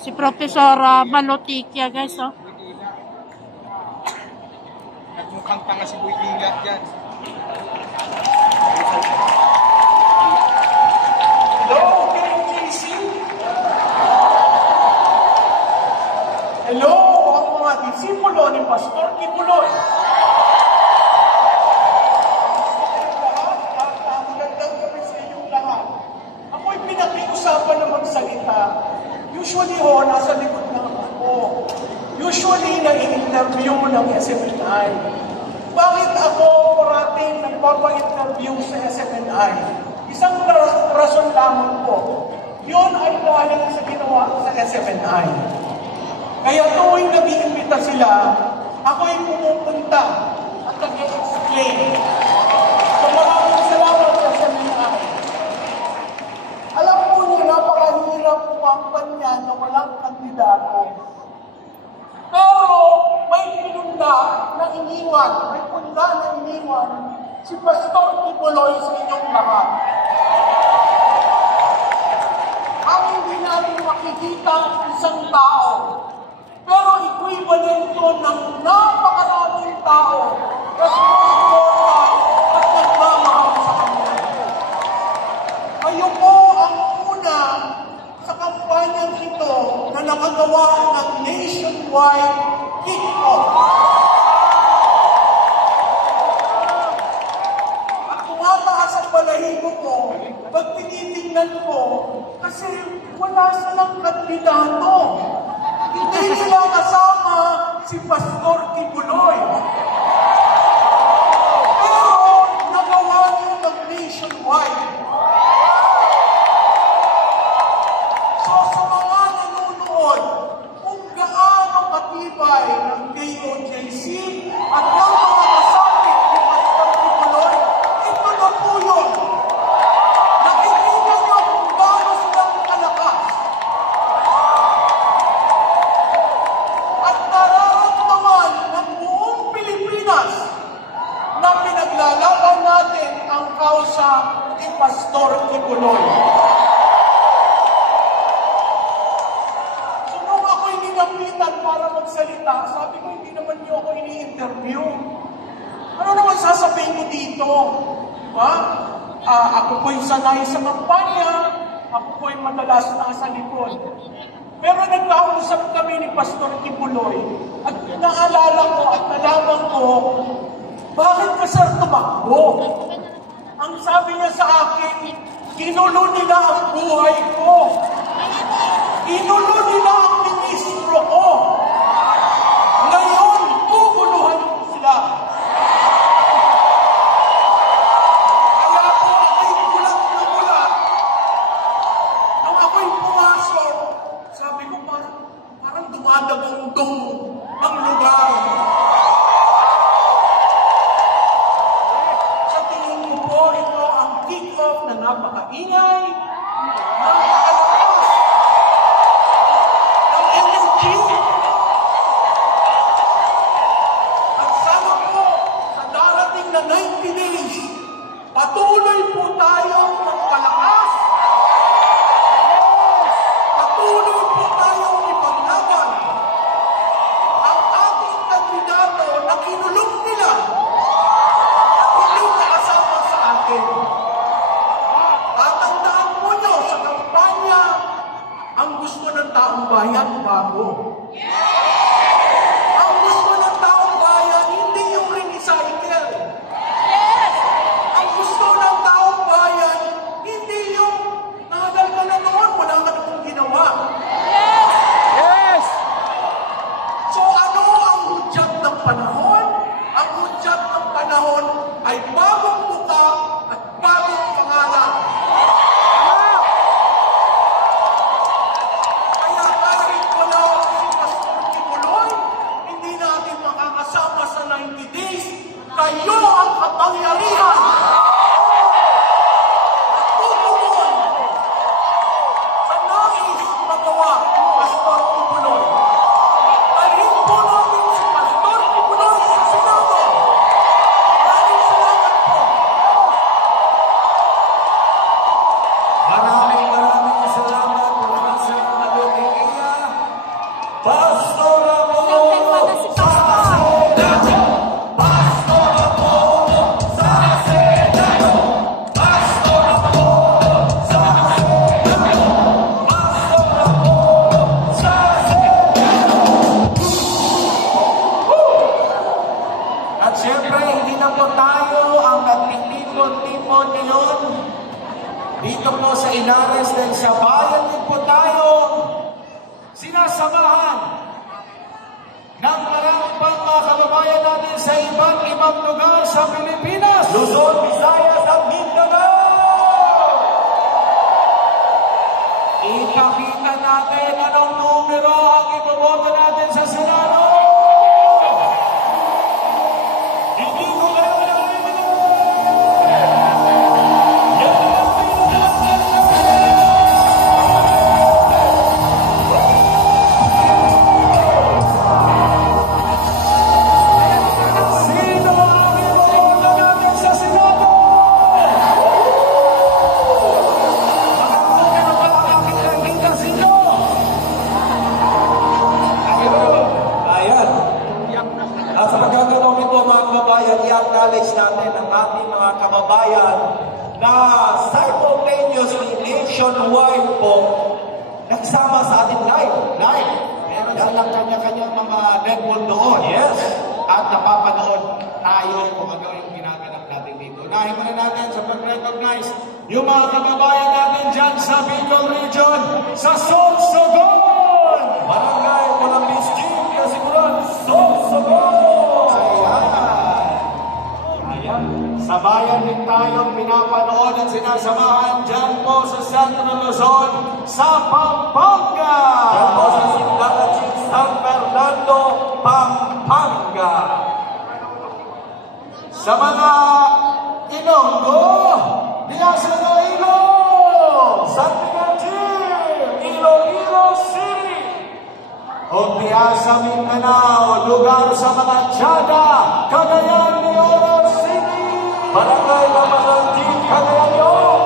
Si Professor Malotikia, guys, oh. Nagmukhang tanga si Buitila dyan. Hello, KJC? Hello, ang mga disipulo ni Pastor Kibuloy. Magandang gabi sa inyong lahat. Ako'y pinakiusapan na magsalita. Usually nasa likod ng ako. Usually, na-interview ng SMNI. Bakit ako parating nagpapa-interview sa SMNI? Isang rason lamang po. Yun ay dahil sa ginawa sa SMNI. Kaya tuwing nag-iimbita sila, ako'y pumupunta at nag-explain. So maraming salamat sa SMNI. Alam po niyo, napakahirap kampanya na walang kandidato. Pero may pinunda na iniwan, may punda na iniwan si Pastor Kibuloy sa inyong lahat. Ang hindi natin makikita isang tao, pero equivalent to ng napakaraming tao na sumusuporta at nagmamahal sa kanya. Kayo po ang una sa kampanyang ito na nakagawa ng nationwide kick-off. At tumataas ang balahibo ko pag tinitingnan ko kasi wala silang kandidato. Hindi nila kasama si Pastor Kibuloy. Pero nagawa niyo ng nationwide. So sa mga nanonood, kung gaano katibay ng KOJC at ng mga kasapit ni Pastor Kibuloy, ito na po yun. Nakikita niyo kung gaano silang kalakas. At nararamdaman ng buong Pilipinas na pinaglalaban natin ang kausa ni Pastor Kibuloy. So nung ako'y ninapitan para magsalita, sabi ko, hindi naman niyo ako ini-interview. Ano naman sasabihin ko dito? Diba? Ako po'y sanay sa kampanya, ako po'y madalas nasa likod. Pero nagkausap kami ni Pastor Kibuloy at naalala ko at nalaman ko, bakit ka sir tumakbo? Ang sabi niya sa akin, ginulo nila ang buhay ko. Ginulo nila ang ministro ko. Ngayon, guguluhan ko sila. Kaya po ako'y gulat na gulat. Nung ako'y pumasok, sabi ko parang dumadagong-dong ang lugar. Sa tingin ko po, ito ang kick-off na napakaingay, napakalakas, ng energy. At sana po, sa darating na 90 days, patuloy po tayong magpalakas. Patuloy po tayong ipaglaban ang ating kandidato na kinulong nila at hindi nakasama sa atin. Tatandaan po nyo sa kampanya, ang gusto ng taong bayan, bago. Ang gusto ng taong bayan, hindi yung recycle. Ang gusto ng taong bayan, hindi yung nahagal ka na noon, wala ka na kung ginawa. Yes! So ano ang hudyat ng panahon? Ang hudyat ng panahon ay bagong muka at bagong pangalan. Kaya kahit wala si Pastor Kibuloy, hindi natin makakasama sa 90 days. Kayo ang kapangyarihan. At tutulungan sa nais magawa ni Pastor Kibuloy. Dalhin po natin si Pastor Kibuloy sa Senado. Maraming salamat po. Maraming salamat, Professor Malotikia. Kanina po tayo ang nagtitipon-tipon ngayon dito po sa Inares dahil sa bayan din po tayo sinasamahan ng marami pang mga kababayan natin sa iba't ibang lugar sa Pilipinas, Luzon, Visayas at Mindanao. Ipakita natin anong numero ang iboboto natin sa Senado. Hindi ko kayo i-acknowledge natin ang ating mga kababayan na simultaneously nationwide po nagsama sa ating live. Meron silang kanya-kanyang mga network doon. Yes. At napapanood tayo kung ano yung ginaganap natin dito. Unahin muna natin sa pag-recognize yung mga kababayan natin dyan sa Bicol Region, sa Sorsogon! Barangay Colambis Chief, Kasiguran, Sorsogon! Sa bayan din tayong pinapanood at sinasamahan dyan po sa Central Luzon, sa Pampanga. Dyan po sa Simbagan San Fernando, Pampanga. Sa mga Ilonggo, Diasa Iloilo, San Miguel, Iloilo City. O Diasa Mindanao, lugar sa mga Tiyada, Cagayan de Oro City. Barangay Kamanantin, Cagayan de Oro.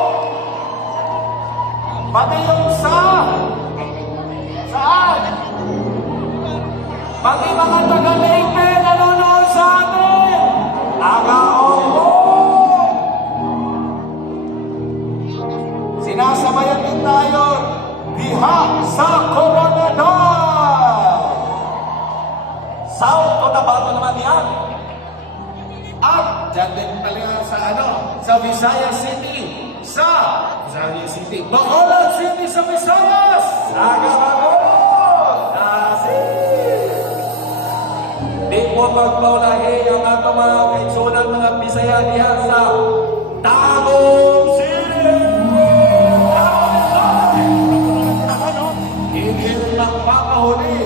Pati yung saan? Pati mga taga-Leyte nanonood sa atin. Taga-Oro. Sinasabayan din tayo diha sa Coronadal. South Cotabato naman yan. At dyan din pala sa Visayas City. Sa Visayas City. Bacolod City sa Visayas. Bacolod. Di po magpaulahi ang ato mga kaitsunan mga Bisaya diha sa Tagum City. Hindi magpapahuli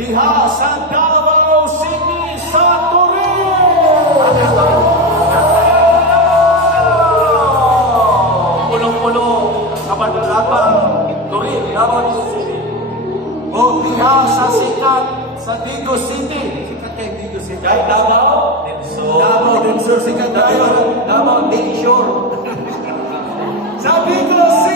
diha sa Davao City sa Pulo-pulo sa Bandalatan, Turin, Davao City. O diha sa sikat sa Digo City. Sikat kayo Digo City. Davao Densur. Sikat tayo. Davao Densur. Sa Digo City.